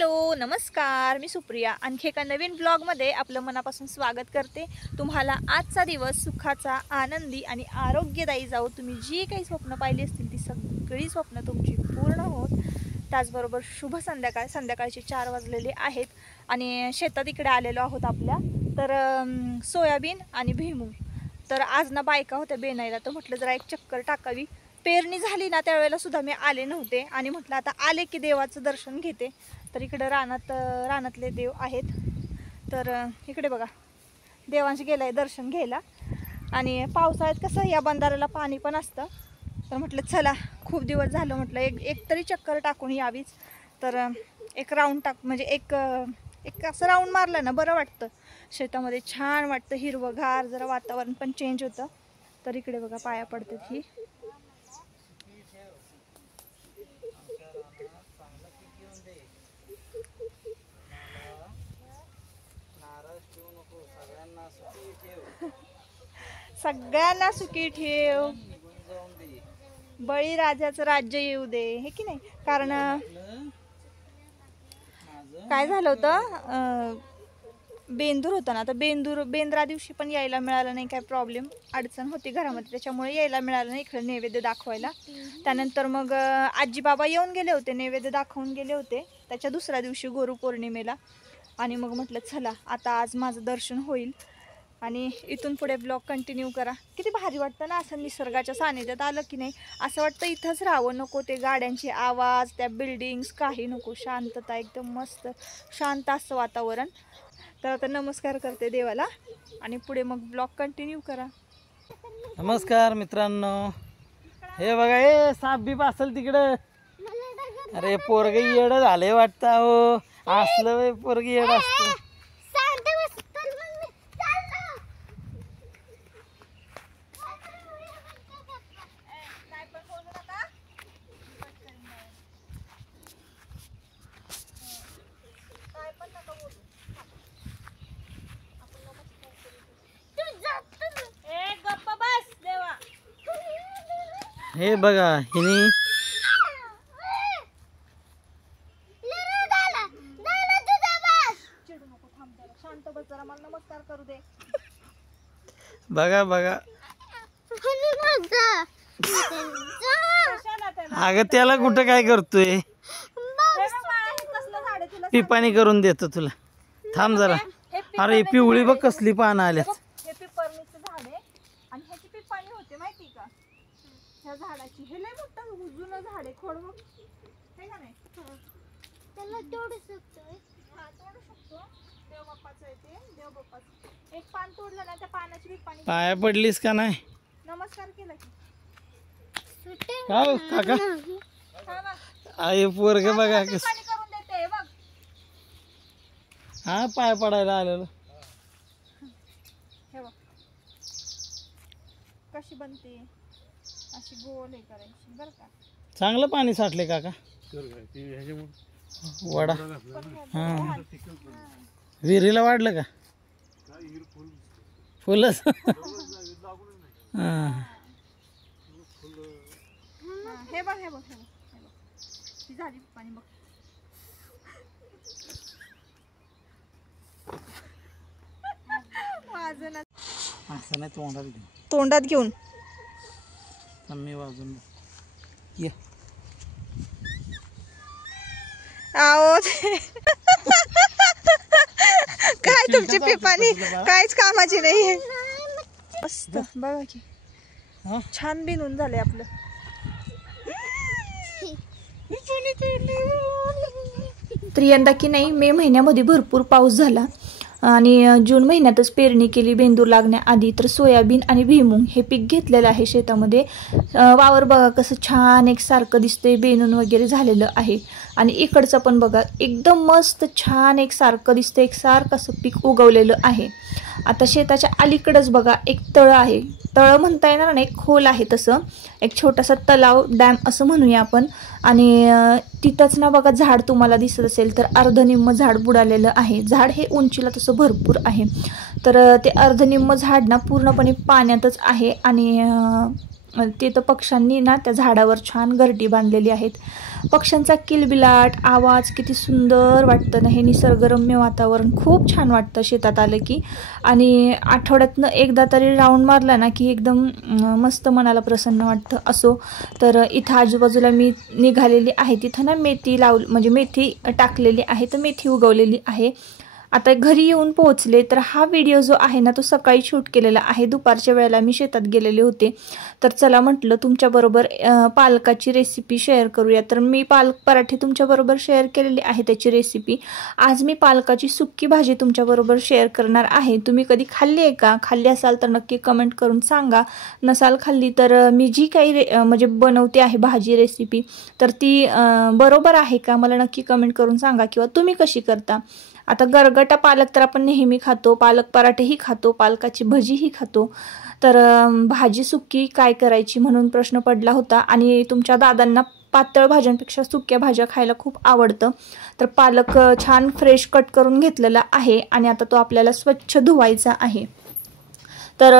Hello नमस्कार, मी सुप्रिया आणखी एका नवीन ब्लॉगमध्ये आपलं मनापासून स्वागत करते। तुम्हाला आजचा दिवस सुखाचा, आनंदी आणि आरोग्यदायी जावो। तुम्ही जी काही स्वप्न पाहिली असतील ती सगळी स्वप्न तुमची पूर्ण होत। त्याचबरोबर शुभ संध्याकाळ। संध्याकाळचे 4 वाजलेले आहेत आणि शेतात इकडे आलेलो आहोत आपल्या। तर सोयाबीन आणि भुईमूग, तर आज ना बायका होत्या बेनायला, तर म्हटलं जरा एक चक्कर टाकावी। पेरणी झाली ना त्यावेळेला सुद्धा मी आले नव्हते आणि म्हटलं आता आले की देवाचं दर्शन घेते। तर इकडे रानातले देव आहेत। तर इकडे बघा देवांशी गेलाय दर्शन घ्यायला। आणि पावसाळ्यात कसं या बंधाऱ्याला पाणी पण असतं, तर म्हटलं चला खूप दिवस झालं, म्हटलं एक तरी चक्कर टाकून यावीच। तर एक राऊंड म्हणजे एक असं राऊंड मारलं ना बरं वाटतं। शेतामध्ये छान वाटतं, हिरवंगार, जरा वातावरण पण चेंज होतं। तर इकडे बघा पाया पडतात ही। सगळ्यांना सुखी ठेव, बळीराजाचं राज्य येऊ दे, हे की नाही। कारण काय झालं होतं, बेंदूर होता ना, तर बेंद्रा दिवशी पण यायला मिळालं नाही। काय प्रॉब्लेम अडचण होती घरामध्ये, त्याच्यामुळे यायला मिळालं नाही इकडे नैवेद्य दाखवायला। त्यानंतर मग आजी बाबा येऊन गेले होते, नैवेद्य दाखवून गेले होते त्याच्या दुसऱ्या दिवशी गुरुपौर्णिमेला। आणि मग म्हटलं चला आता आज माझं दर्शन होईल आणि इथून पुढे ब्लॉग कंटिन्यू करा। किती भारी वाटतं ना असं निसर्गाच्या सानिध्यात आलं की नाही, असं वाटतं इथंच राहावं, नको ते गाड्यांचे आवाज, त्या बिल्डिंग्स, काही नको, शांतता, एकदम मस्त शांत असं वातावरण। तर आता नमस्कार करते देवाला आणि पुढे मग ब्लॉग कंटिन्यू करा। नमस्कार मित्रांनो, हे बघा हे साप बीप असेल तिकडं। अरे पोरग येड झाले वाटतं, हो असलं पोरग येड असतं। हे बघा हिनी नमस्कार करू दे। बघा बघा, अगं त्याला कुठं काय करतोय, पिपाणी करून देतो तुला, थांब जरा। अरे पिवळी बघ कसली पानं आल्यात। हे पिपरणीचं झाड आहे आणि ह्याची पिपाणी होते माहिती का, ह्या झाडाची। हे लय मोठं जुनं झाड आहे, खोड बघ, हे का नाही, त्याला तोडू शकतो। हा तोडू शकतो, देव बाप्पाचं आहे ते, देव बाप्पाचं। एक पान तोडलं ना त्या पानाची पिपाणी। पाया पडलीस का नाही? नमस्कार केला की का काका, आई पोरग बघा कस, पिपाणी करून देते बघ। हा पाय पडायला आलेलो। हे बघ कशी बनते, अशी गोल हे करायची बरं का। चांगलं पाणी साठले काका, वडा हा विहिरीला वाढलं का फुलच? हे बघ हे बघ हे बघ हे बघ, ती झाली पाणी बघ। असं नाही, तोंडात घेऊन, तोंडात घेऊन मी वाजून ये। आओ काय तुमची पिपाणी काहीच कामाची नाहीये। मस्त बघा की छान बिनून झाले आपलं। तर यंदा की नाही मे महिन्यामध्ये भरपूर पाऊस झाला आणि जून महिन्यातच पेरणी केली बेंदूर लागण्याआधी। तर सोयाबीन आणि भुईमूग हे पीक घेतलेलं आहे शेतामध्ये। वावर बघा कसं छान एकसारखं दिसतंय, बेनून वगैरे झालेलं आहे। आणि इकडचं पण बघा एकदम मस्त छान एकसारखं दिसतंय, एकसारखं असं पीक उगवलेलं आहे। आता शेताच्या अलीकडंच बघा एक तळं आहे, तळं म्हणता येणार नाही, खोल आहे तसं, एक छोटासा तलाव, डॅम असं म्हणूया आपण। आणि तिथंच ना बघा झाड तुम्हाला दिसत असेल तर अर्धनिम्म झाड बुडालेलं आहे। झाड हे उंचीला तसं भरपूर आहे, तर ते अर्धनिम्म झाड ना पूर्णपणे पाण्यातच आहे आणि तिथं पक्ष्यांनी ना त्या झाडावर छान घरटी बांधलेली आहेत. पक्ष्यांचा किलबिलाट आवाज किती सुंदर वाटतं ना. हे निसर्गरम्य वातावरण खूप छान वाटतं शेतात आलं की. आणि आठवड्यातनं एकदा तरी राऊंड मारला ना की एकदम मस्त मनाला प्रसन्न वाटतं. असो तर इथं आजूबाजूला मी निघालेली आहे. तिथं ना मेथी म्हणजे मेथी टाकलेली आहे, तर मेथी उगवलेली आहे. आता घरी येऊन पोहोचले. तर हा व्हिडिओ जो आहे ना तो सकाळी शूट केलेला आहे. दुपारच्या वेळेला मी शेतात गेलेले होते. तर चला म्हटलं तुमच्याबरोबर पालकाची रेसिपी शेअर करूया. तर मी पालक पराठे तुमच्याबरोबर शेअर केलेली आहे त्याची रेसिपी. आज मी पालकाची सुक्की भाजी तुमच्याबरोबर शेअर करणार आहे. तुम्ही कधी खाल्ली आहे का? खाल्ली असाल तर नक्की कमेंट करून सांगा. नसाल खाल्ली तर मी जी काही म्हणजे बनवते आहे भाजी रेसिपी तर ती बरोबर आहे का मला नक्की कमेंट करून सांगा, किंवा तुम्ही कशी करता. आता गरगटा पालक तर आपण नेहमी खातो, पालक पराठेही खातो, पालकाची भजीही खातो. तर भाजी सुक्की काय करायची म्हणून प्रश्न पडला होता. आणि तुमच्या दादांना पातळ भाज्यांपेक्षा सुक्या भाज्या खायला खूप आवडतं. तर पालक छान फ्रेश कट करून घेतलेला आहे आणि आता तो आपल्याला स्वच्छ धुवायचा आहे. तर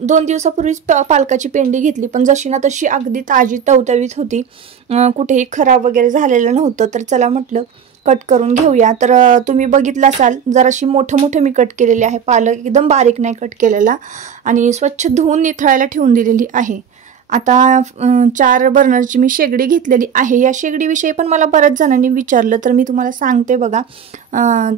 2 दिवसापूर्वीच पालकाची पेंडी घेतली, पण जशी ना तशी अगदी ताजी टवटवीत होती. कुठेही खराब वगैरे झालेलं नव्हतं. तर चला म्हटलं कट करून घेऊया. तर तुम्ही बघितलं असाल जराशी मोठं मी कट केलेली आहे. पालक एकदम बारीक नाही कट केलेला. आणि स्वच्छ धुवून निथळायला ठेवून दिलेली आहे. आता 4 बर्नरची मी शेगडी घेतलेली आहे. या शेगडीविषयी पण मला बऱ्याच जणांनी विचारलं, तर मी तुम्हाला सांगते बघा.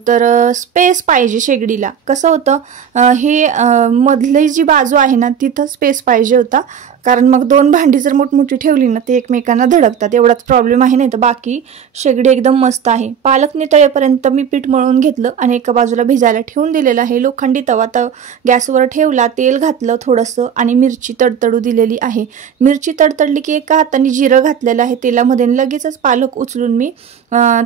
तर स्पेस पाहिजे शेगडीला. कसं होतं हे मधली जी बाजू आहे ना तिथं स्पेस पाहिजे होता, कारण मग 2 भांडी जर मोठमोठी ठेवली ना ते एकमेकांना धडकतात. एवढाच प्रॉब्लेम आहे. नाही तर बाकी शेगडी एकदम मस्त आहे. पालक नितळेपर्यंत मी पीठ मळून घेतलं आणि एका बाजूला भिजायला ठेवून दिलेलं आहे. लोखंडी तवा गॅसवर ठेवला, तेल घातलं थोडंसं आणि मिरची तडतडू दिलेली आहे. मिरची तडतडली की एका हाताने जिरं घातलेलं आहे तेलामध्ये. लगेचच पालक उचलून मी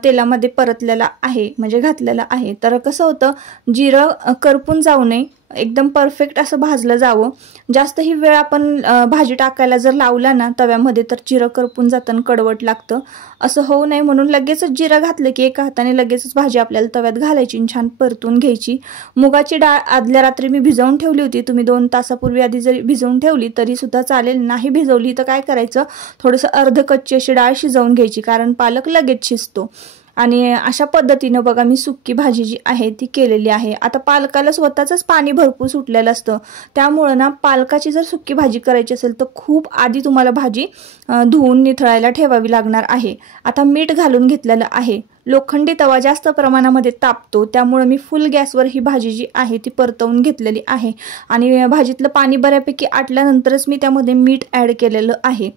तेलामध्ये परतलेला आहे, म्हणजे घातलेला आहे. तर कसं होतं जिरं करपून जाऊ नये, एकदम परफेक्ट असं भाजलं जावं. जास्त ही वेळ आपण भाजी टाकायला जर लावला ना तव्यामध्ये तर जिरं करपून जातं, कडवट लागतं. असं होऊ नये म्हणून लगेचच जिरं घातलं की एका हाताने लगेचच भाजी आपल्याला तव्यात घालायची आणि छान परतून घ्यायची. मुगाची डाळ आदल्या रात्री मी भिजवून ठेवली होती. तुम्ही 2 तासापूर्वी आधी जरी भिजवून ठेवली तरी सुद्धा चालेल. नाही भिजवली तर काय करायचं, थोडंसं अर्ध कच्ची अशी डाळ शिजवून घ्यायची, कारण पालक लगेच शिजतो. आणि अशा पद्धतीनं बघा मी सुक्की भाजी जी आहे ती केलेली आहे. आता पालकाला स्वतःच पाणी भरपूर सुटलेलं असतं, त्यामुळं ना पालकाची जर सुक्की भाजी करायची असेल तर खूप आधी तुम्हाला भाजी धुवून निथळायला ठेवावी लागणार आहे. आता मीठ घालून घेतलेलं आहे. लोखंडी तवा जास्त प्रमाणामध्ये तापतो, त्यामुळे मी फुल गॅसवर ही भाजी जी आहे ती परतवून घेतलेली आहे. आणि भाजीतलं पाणी बऱ्यापैकी आटल्यानंतरच मी त्यामध्ये मीठ ॲड केलेलं आहे.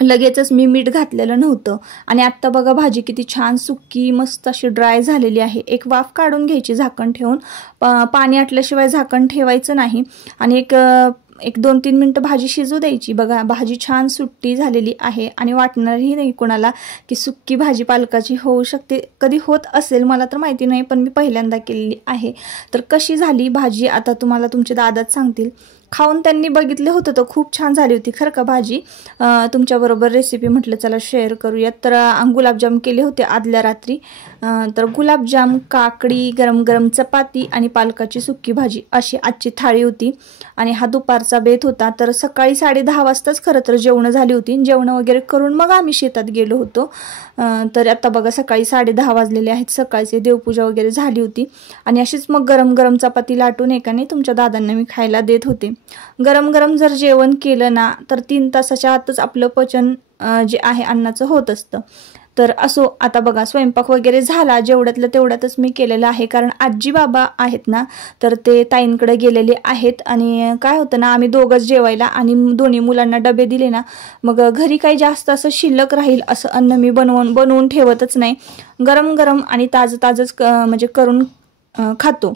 लगेचच मी मीठ घातलेलं नव्हतं. आणि आत्ता बघा भाजी किती छान सुक्की मस्त अशी ड्राय झालेली आहे. एक वाफ काढून घ्यायची झाकण ठेवून. पाणी आटल्याशिवाय झाकण ठेवायचं नाही. आणि एक 2-3 मिनटं भाजी शिजू द्यायची. बघा भाजी छान सुट्टी झालेली आहे आणि वाटणारही नाही कोणाला की सुक्की भाजी पालकाची होऊ शकते. कधी होत असेल मला तर माहिती नाही, पण मी पहिल्यांदा केलेली आहे. तर कशी झाली भाजी आता तुम्हाला तुमचे दादाच सांगतील. खाऊन त्यांनी बघितलं होतं तर खूप छान झाली होती खरं का भाजी. तुमच्याबरोबर रेसिपी म्हटलं चला शेअर करूयात. तर गुलाबजाम केले होते आदल्या रात्री. तर गुलाबजाम, काकडी, गरम गरम चपाती आणि पालकाची सुक्की भाजी अशी आजची थाळी होती. आणि हा दुपारचा बेत होता. तर सकाळी 10:30 वाजताच खरं तर जेवणं झाली होती. जेवणं वगैरे करून मग आम्ही शेतात गेलो होतो. तर आता बघा सकाळी 10:30 वाजलेले आहेत. सकाळचे देवपूजा वगैरे झाली होती आणि अशीच मग गरम गरम चपाती लाटून एकाने तुमच्या दादांना मी खायला देत होते. गरम गरम जर जेवण केलं ना तर 3 तासाच्या आतच आपलं पचन जे आहे अन्नाचं होत असतं. तर असो आता बघा स्वयंपाक वगैरे झाला. जेवढ्यातलं तेवढ्यातच मी केलेलं आहे, कारण आजी बाबा आहेत ना तर ते ताईंकडे गेलेले आहेत. आणि काय होतं ना आम्ही दोघंच जेवायला आणि दोन्ही मुलांना डबे दिले ना मग घरी काही जास्त असं शिल्लक राहील असं अन्न मी बनवून ठेवतच नाही. गरम गरम आणि ताजंच म्हणजे करून खातो.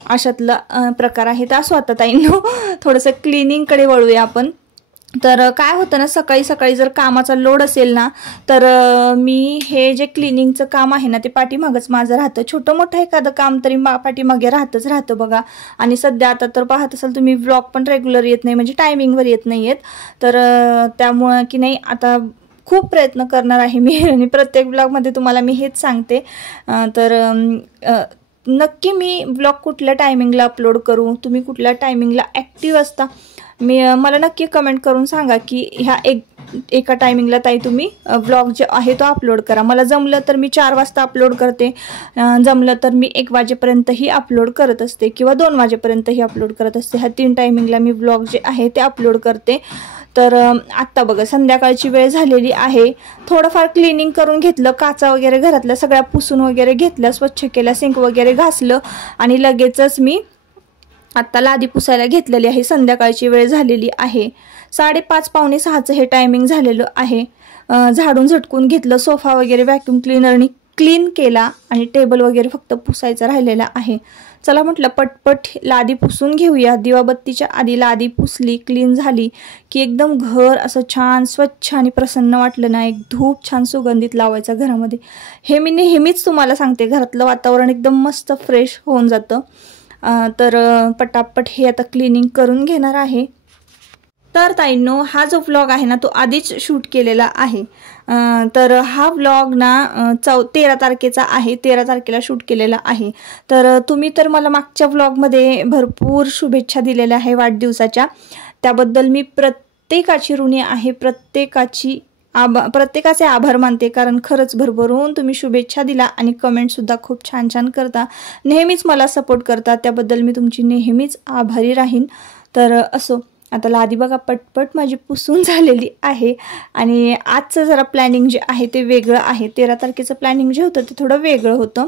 अशातला प्रकार आहे. तर असो आता ताईंनो थोडंसं क्लिनिंगकडे वळूया आपण. तर काय होतं ना सकाळी सकाळी जर कामाचा लोड असेल ना तर मी हे जे क्लिनिंगचं काम आहे ना ते पाठीमागच माझं राहतं. छोटं मोठं एखादं काम तरी पाठीमागे राहतं बघा. आणि सध्या आता तर पाहत असाल तुम्ही व्लॉग पण रेग्युलर येत नाही, म्हणजे टायमिंगवर येत नाही आहेत. तर त्यामुळं की नाही आता खूप प्रयत्न करणार आहे मी आणि प्रत्येक ब्लॉगमध्ये तुम्हाला मी हेच सांगते. तर नक्की मी ब्लॉग कुठल्या टायमिंगला अपलोड करू, तुम्ही कुठल्या टायमिंगला ॲक्टिव्ह असता मला नक्की कमेंट करून सांगा की ह्या एका टायमिंगला ताई तुम्ही व्लॉग जे आहे तो अपलोड करा. मला जमलं तर मी 4 वाजता अपलोड करते, जमलं तर मी 1 वाजेपर्यंतही अपलोड करत असते किंवा 2 वाजेपर्यंतही अपलोड करत असते. ह्या 3 टायमिंगला मी व्लॉग जे आहे ते अपलोड करते. तर आत्ता बघा संध्याकाळची वेळ झालेली आहे. थोडंफार क्लिनिंग करून घेतलं, काचा वगैरे घरातल्या सगळ्या पुसून वगैरे घेतल्या, स्वच्छ केल्या, सिंक वगैरे घासलं आणि लगेचच मी आत्ता लादी पुसायला घेतलेली आहे. संध्याकाळची वेळ झालेली आहे. 5:30 पावणे 6चं हे टायमिंग झालेलं आहे. झाडून झटकून घेतलं, सोफा वगैरे व्हॅक्यूम क्लीनरनी क्लीन केला आणि टेबल वगैरे फक्त पुसायचा राहिलेला आहे. चला म्हटलं पटपट लादी पुसून घेऊया. दिवाबत्तीच्या आधी लादी पुसली, क्लीन झाली की एकदम घर असं छान स्वच्छ आणि प्रसन्न वाटलं ना. एक धूप छान सुगंधित लावायचा घरामध्ये. हे मी नेहमीच तुम्हाला सांगते, घरातलं वातावरण एकदम मस्त फ्रेश होऊन जातं. तर पटापट हे आता क्लिनिंग करून घेणार आहे. तर ताईंनो, हा जो व्लॉग आहे ना तो आधीच शूट केलेला आहे. तर हा व्लॉग ना 13 तारखेचा आहे. 13 तारखेला शूट केलेला आहे. तर तुम्ही तर मला मागच्या व्लॉगमध्ये भरपूर शुभेच्छा दिलेल्या आहे वाढदिवसाच्या. त्याबद्दल मी प्रत्येकाची ऋणी आहे. प्रत्येकाचे आभार मानते, कारण खरंच भरभरून तुम्ही शुभेच्छा दिला आणि कमेंटसुद्धा खूप छान छान करता, नेहमीच मला सपोर्ट करता. त्याबद्दल मी तुमची नेहमीच आभारी राहीन. तर असो, आता लादी बघा पटपट माझी पुसून झालेली आहे. आणि आजचं जरा प्लॅनिंग जे आहे ते वेगळं आहे. 13 तारखेचं प्लॅनिंग जे होतं ते थोडं वेगळं होतं.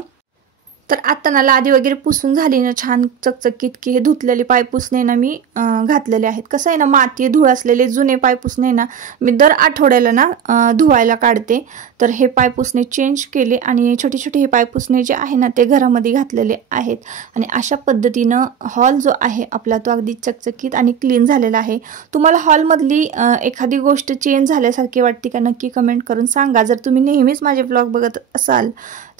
तर आता ना लादी वगैरे पुसून झाली ना छान चकचकीत की हे धुतलेले पाय पुसणे ना मी घातलेले आहेत. कसं आहे ना, माती धूळ असलेले जुने पाय पुसणे ना मी दर आठवड्याला ना धुवायला काढते. तर हे पाय पुसणे चेंज केले आणि छोटे छोटे हे पाय पुसणे जे आहे ना ते घरामध्ये घातलेले आहेत. आणि अशा पद्धतीनं हॉल जो आहे आपला तो अगदी चकचकीत आणि क्लीन झालेला आहे. तुम्हाला हॉलमधली एखादी गोष्ट चेंज झाल्यासारखी वाटते का, नक्की कमेंट करून सांगा. जर तुम्ही नेहमीच माझे व्लॉग बघत असाल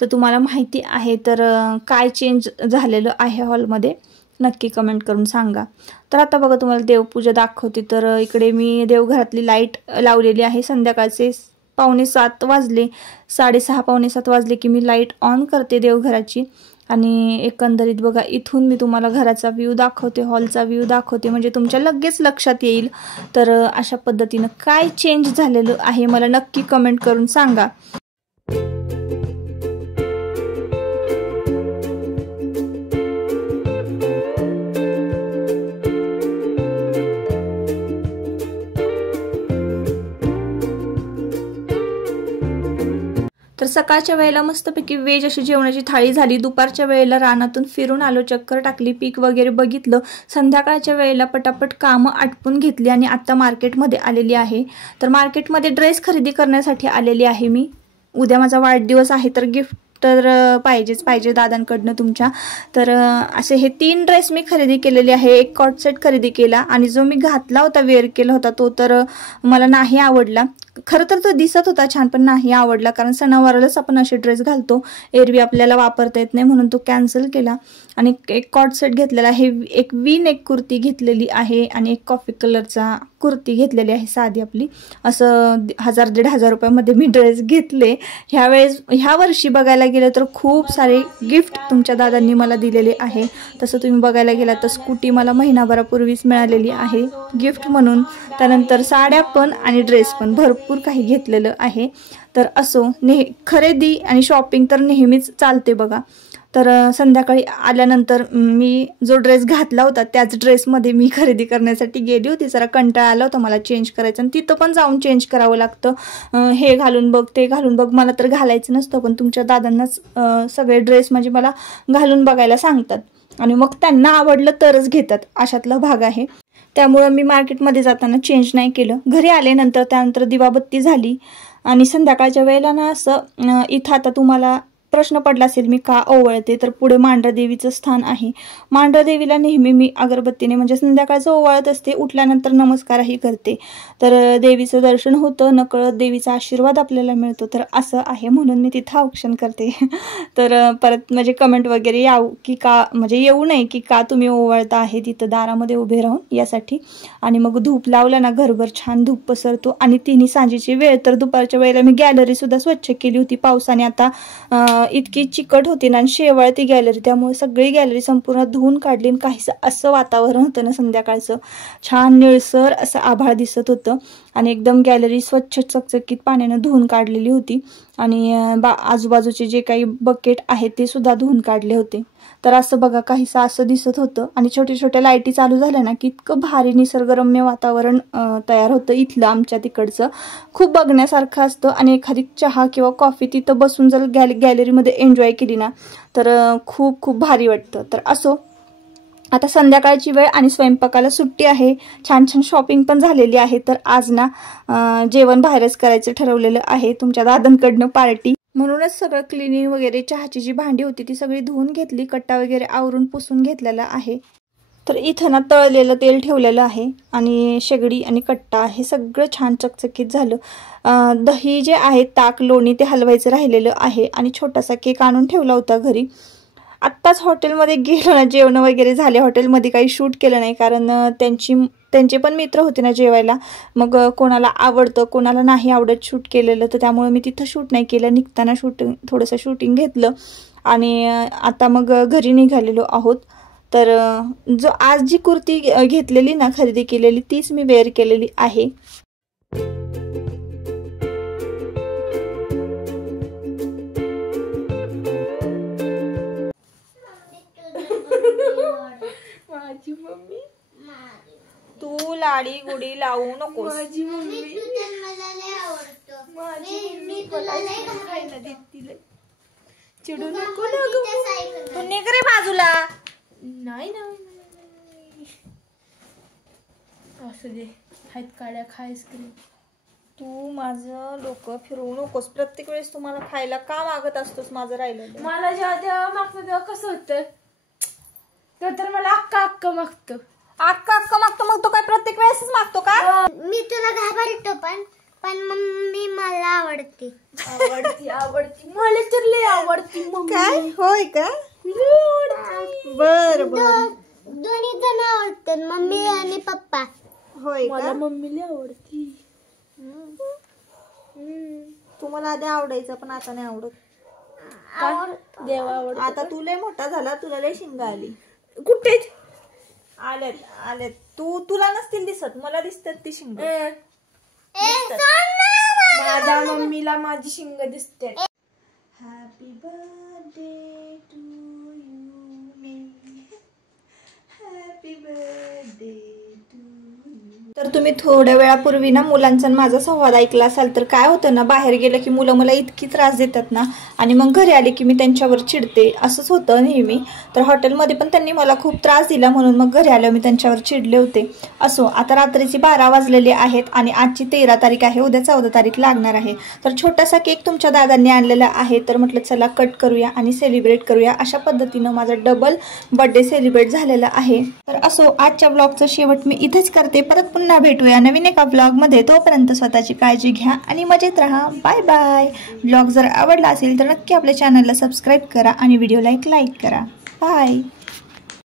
तर तुम्हाला माहिती आहे तर काय चेंज झालेलं आहे हॉलमध्ये, नक्की कमेंट करून सांगा. तर आता बघा तुम्हाला देवपूजा दाखवते. तर इकडे मी देवघरातली लाईट लावलेली आहे. संध्याकाळचे 6:45 वाजले, 6:30 पावणे 7 वाजले की मी लाईट ऑन करते देवघराची. आणि एकंदरीत बघा इथून मी तुम्हाला घराचा व्ह्यू दाखवते, हॉलचा व्ह्यू दाखवते, म्हणजे तुमच्या लगेच लक्षात येईल. तर अशा पद्धतीनं काय चेंज झालेलं आहे मला नक्की कमेंट करून सांगा. तर सकाळच्या वेळेला मस्तपैकी वेज अशी जेवणाची थाळी झाली. दुपारच्या वेळेला रानातून फिरून आलो, चक्कर टाकली, पीक वगैरे बघितलं. संध्याकाळच्या वेळेला पटापट कामं आटपून घेतली आणि आत्ता मार्केटमध्ये आलेली आहे. तर मार्केटमध्ये ड्रेस खरेदी करण्यासाठी आलेली आहे मी. उद्या माझा वाढदिवस आहे तर गिफ्ट तर पाहिजे दादांकडनं तुमच्या. तर असे हे 3 ड्रेस मी खरेदी केलेले आहे. एक कॉट सेट खरेदी केला आणि जो मी घातला होता, वेअर केला होता, तो तर मला नाही आवडला. खरं तर तो दिसत होता छान पण नाही आवडला, कारण सणावारालाच आपण असे ड्रेस घालतो, एरवी आपल्याला वापरता येत नाही, म्हणून तो कॅन्सल केला. आणि एक कॉट सेट घेतलेला आहे. एक वी नेक कुर्ती घेतलेली आहे आणि एक कॉफी कलरचा कुर्ती घेतलेली आहे साधी आपली. असं 1000-1500 रुपयामध्ये मी ड्रेस घेतले. ह्या वर्षी बघायला गेलं तर खूप सारे गिफ्ट तुमच्या दादांनी मला दिलेले आहे. तसं तुम्ही बघायला गेला तर स्कूटी मला महिनाभरापूर्वीच मिळालेली आहे गिफ्ट म्हणून. त्यानंतर साड्या पण आणि ड्रेस पण भरपूर काही घेतलेलं आहे. तर असो, खरेदी आणि शॉपिंग तर नेहमीच चालते बघा. तर संध्याकाळी आल्यानंतर मी जो ड्रेस घातला होता त्याच ड्रेसमध्ये मी खरेदी करण्यासाठी गेली होती. जरा कंटाळा आला होता मला चेंज करायचं आणि तिथं पण जाऊन चेंज करावं लागतं. हे घालून बघ, ते घालून बघ. मला तर घालायचं नसतं, पण तुमच्या दादांनाच सगळे ड्रेस म्हणजे मला घालून बघायला सांगतात आणि मग त्यांना आवडलं तरच घेतात, अशातला भाग आहे. त्यामुळं मी मार्केटमध्ये जाताना चेंज नाही केलं. घरी आले त्यानंतर दिवाबत्ती झाली आणि संध्याकाळच्या वेळेला ना असं इथं आता तुम्हाला प्रश्न पडला असेल मी का ओवाळते, तर पुढे मांढरदेवीचं स्थान आहे. मांढरदेवीला नेहमी मी अगरबत्तीने म्हणजे संध्याकाळचं ओवाळत असते, उठल्यानंतर नमस्कारही करते. तर देवीचं दर्शन होतं, नकळत देवीचा आशीर्वाद आपल्याला मिळतो. तर असं आहे म्हणून मी तिथं औक्षण करते. तर परत म्हणजे कमेंट वगैरे येऊ नये की का तुम्ही ओवाळता आहे तिथं दारामध्ये उभे राहून, यासाठी. आणि मग धूप लावला ना घरभर छान धूप पसरतो. आणि तिन्ही सांजेची वेळ, तर दुपारच्या वेळेला मी गॅलरी सुद्धा स्वच्छ केली होती. पावसाने आता इतकी चिकट होती ना आणि शेवाळ ती गॅलरी, त्यामुळे सगळी गॅलरी संपूर्ण धुवून काढली आणि काहीसं असं वातावरण होतं ना संध्याकाळचं. छान निळसर असं आभाळ दिसत होतं आणि एकदम गॅलरी स्वच्छ चकचकीत पाण्यानं धुवून काढलेली होती. आणि आजूबाजूचे जे काही बकेट आहेत ते सुद्धा धुवून काढले होते. तर असं बघा काहीसं असं दिसत होतं. आणि छोट्या छोट्या लाईटी चालू झाल्या ना की इतकं भारी निसर्गरम्य वातावरण तयार होतं इथलं. आमच्या तिकडचं खूप बघण्यासारखं असतं आणि एखादी चहा किंवा कॉफी तिथं बसून जर गॅलरीमध्ये एन्जॉय केली ना तर खूप खूप भारी वाटतं. तर असो, आता संध्याकाळची वेळ आणि स्वयंपाकाला सुट्टी आहे. छान छान शॉपिंग पण झालेली आहे. तर आज ना जेवण बाहेरच करायचं ठरवलेलं आहे. तुमच्या दादांकडनं पार्टी, म्हणूनच सगळं क्लिनिंग वगैरे, चहाची जी भांडी होती ती सगळी धुवून घेतली, कट्टा वगैरे आवरून पुसून घेतलेला आहे. तर इथं ना तळलेलं तेल ठेवलेलं आहे आणि शेगडी आणि कट्टा हे सगळं छान चकचकीत झालं. दही जे आहे, ताक, लोणी ते हलवायचं राहिलेलं आहे आणि छोटासा केक आणून ठेवला होता घरी. आत्ताच हॉटेलमध्ये गेलो ना, जेवण वगैरे झाले. हॉटेलमध्ये काही शूट केलं नाही कारण त्यांचे पण मित्र होते ना जेवायला. मग कोणाला आवडतं कोणाला नाही आवडत शूट केलेलं, तर त्यामुळे मी तिथं शूट नाही केलं. निघताना थोडंसं शूटिंग घेतलं आणि आता मग घरी निघालेलो आहोत. तर आज जी कुर्ती घेतलेली ना, खरेदी केलेली, तीच मी वेअर केलेली आहे. माझी मम्मी, तू लाडी गुडी लावू नकोस. माझी मम्मी, चिडू नको ना गं. तू निघ रे बाजूला. नाही ना, असू दे, हात काड्या खा आईस्क्रीम. तू माझं डोकं फिरवू नकोस. प्रत्येक वेळेस तुम्हाला खायला का मागत असतोस माझं राहिलं. मला जेव्हा तेव्हा मागतं तेव्हा कसं होतं, तर मला अक्का मागतो. अक्का मागतो. मग तो काय प्रत्येक वेळेसच मागतो का? मी तुला घाबरतो पण मम्मी मला आवडते. मला तर लय आवडती मम्मी. काय होय का? बर दोन्ही जण आवडतात, मम्मी आणि पप्पा. होय का? मम्मीला आवडती. तुम्हाला आधी आवडायचं पण आता नाही आवडत. देवा आवडत. आता तू लय मोठा झाला, तुला लय शिंगा आली. कुठे आल्यात तुला नसतील दिसत, मला दिसतात ती शिंग. माझ्या मम्मीला माझी शिंग दिसते. Happy birthday to you me, happy birthday to you. तर तुम्ही थोड्या वेळापूर्वी ना मुलांचा माझा संवाद ऐकला असाल. तर काय होतं ना, बाहेर गेलं की मुलं मला इतकी त्रास देतात ना आणि मग घरी आले की मी त्यांच्यावर चिडते. असंच होतं नेहमी. तर हॉटेलमध्ये पण त्यांनी मला खूप त्रास दिला, म्हणून मग घरी आल्यावर मी त्यांच्यावर चिडले होते. असो, आता रात्रीची 12 वाजलेले आहेत आणि आजची 13 तारीख आहे. उद्या 14 तारीख लागणार आहे. तर छोटासा केक तुमच्या दादांनी आणलेला आहे. तर म्हटलं चला कट करूया आणि सेलिब्रेट करूया. अशा पद्धतीनं माझा डबल बर्थडे सेलिब्रेट झालेला आहे. तर असो, आजच्या ब्लॉगचं शेवट मी इथेच करते. परत पुन्हा भेटूया नवीन एका ब्लॉगमध्ये. तोपर्यंत स्वतःची काळजी घ्या आणि मजेत राहा. Bye bye. ब्लॉग जर आवडला असेल तर नक्की आपल्या चॅनलला सबस्क्राईब करा आणि व्हिडिओला एक लाईक करा. बाय.